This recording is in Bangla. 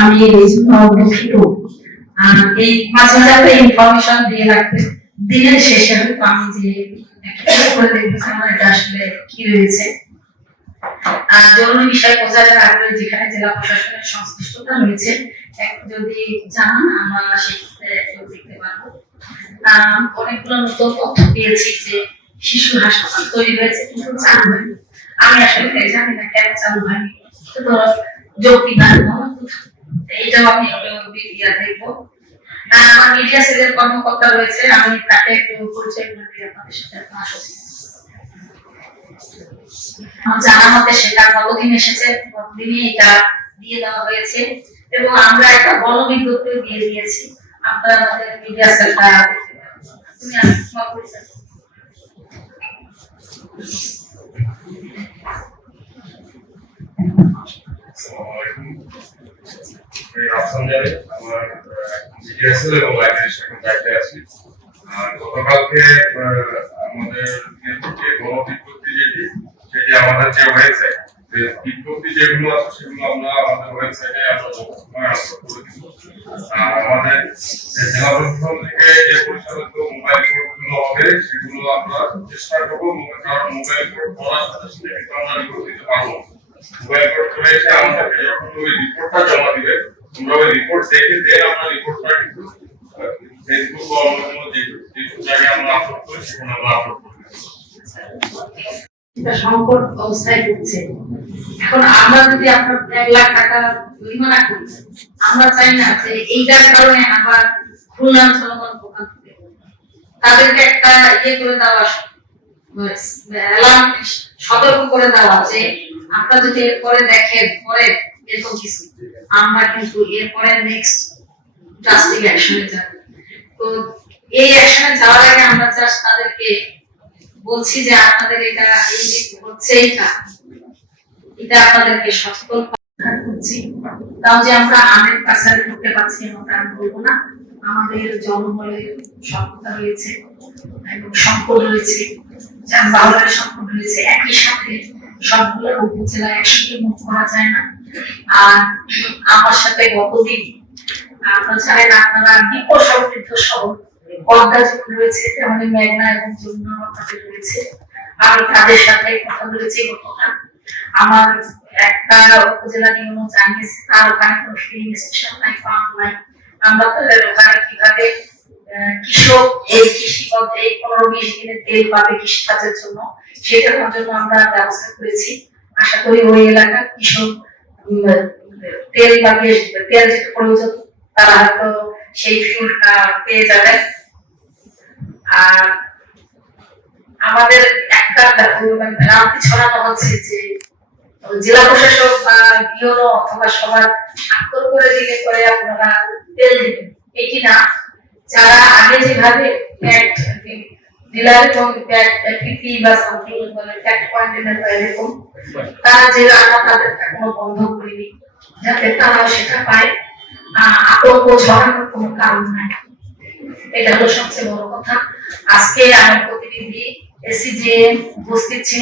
আমি দুঃখিত। এই মাঝে মাঝে একটা ইনফরমেশন দিয়ে রাখতে দিনের শেষে আমি যে করে দেখতেছি আমার এটা আসলে কি রয়েছে। আর জরুরি বিষয় প্রচারের আগে যেখানে জেলা প্রশাসনের সংশ্লিষ্টতা রয়েছে যদি জানান আমরা সেক্ষেত্রে দেখতে পারবো। অনেকগুলো নতুন তথ্য পেয়েছি যে শিশু হাসপাতাল তৈরি হয়েছে কিন্তু চালু হয়নি। আমি আসলে জানি না কেন চালু হয়নি, তো যৌক্তিক এইটাও আমি দেখবো। আমার মিডিয়া সেলের কর্মকর্তা রয়েছে, আমি তাকে একটু পরিচয় করে দিই আপনাদের সাথে। জানা মতে সেটা কতদিন এসেছে, কতদিনই এটা দিয়ে দেওয়া হয়েছে এবং আমরা একটা গণবিজ্ঞপ্তি দিয়ে দিয়েছি। আপনারা আমাদের মিডিয়া সেলটা দেখতে পারেন। তুমি আমি তোমার পরিচয় গতকালকে আমাদের গণবিজ্ঞপ্তি যেটি সেটি আমাদের যে ওয়েবসাইট বিজ্ঞপ্তি যেগুলো আছে সেগুলো আমরা আমাদের ওয়েবসাইটে আমরা সময় আপলোড করে দিব। আর আমাদের জেলা প্রশাসন থেকে যে পরিচালিত মোবাইল কোর্টগুলো হবে সেগুলো আমরা চেষ্টা করবো, কারণ মোবাইল কোর্ট করার সাথে সাথে কিন্তু আমরা রিপোর্ট দিতে পারবো। মোবাইল কোর্ট করে এসে আমাদেরকে যখন ওই রিপোর্টটা জমা দিবে, আমরা ওই রিপোর্ট দেখে দেন আমরা রিপোর্টটা কিন্তু ফেসবুক বা অন্য কোনো যে জায়গায় আমরা আপলোড করি সেখানে আমরা আপলোড করি। সংকট অবস্থায় পড়ছে। এখন আমরা যদি আপনার 1 লাখ টাকা জরিমানা করি, আমরা চাই না যে এইটার কারণে আবার খুলনার জনগণ প্রকাশ হবে। তাদেরকে একটা করে দেওয়া, সতর্ক করে দেওয়া যে আপনারা যদি এরপরে দেখেন পরে এরকম কিছু, আমরা কিন্তু এরপরে নেক্সট ড্রাস্টিক অ্যাকশনে যাব। তো এই অ্যাকশনে যাওয়ার আগে আমরা জাস্ট তাদেরকে বলছি যে আপনাদের এটা এই যে হচ্ছে এটা আপনাদেরকে সচেতন করছি। তাও যে আমরা 100% করতে পারছি এমনটা আমি বলবো না। আমাদের জনবলের স্বল্পতা রয়েছে এবং সংকট রয়েছে, যানবাহনের সংকট রয়েছে। একই সাথে সবগুলো উপজেলায় একসাথে মুখ করা যায় না। আর আমার সাথে গতদিন আপনারা জানেন, আপনারা বিপদ সমৃদ্ধ শহর পদ্মা যেমন রয়েছে তেমনি মেঘনা এবং যমুনা রয়েছে। আমি তাদের সাথে কথা বলেছি। আমার একটা উপজেলা নিয়ম জানিয়েছে তার ওখানে কোনো ফিলিং স্টেশন নাই, পাম্প নাই। আমরা তাদের ওখানে কিভাবে কৃষক এই কৃষি পথে 15-20 দিনের তেল পাবে কৃষি কাজের জন্য, সেটার জন্য আমরা ব্যবস্থা করেছি। আশা করি ওই এলাকার কৃষক তেল পাবে, তেল যেটা প্রয়োজন তারা হয়তো সেই ফিউলটা পেয়ে যাবে। আর আমাদের একটা রামটি ছড়ানো হচ্ছে যে জেলা প্রশাসক বা বিওনো অথবা সবার স্বাক্ষর করে দিলে পরে আপনারা তেল দিবেন, এটি না। যারা আগে যেভাবে ডিলার এবং পিপি বা সামথিং বলে ফ্যাক্ট কন্টেনার বা এরকম, তারা যে আমরা তাদের কোনো বন্ধ করিনি যাতে তারাও সেটা পায়। আতঙ্ক ছড়ানোর কোনো কারণ নাই। এটা হলো সবচেয়ে বড় কথা। আজকে আমার প্রতিনিধি এসিজে উপস্থিত ছিল।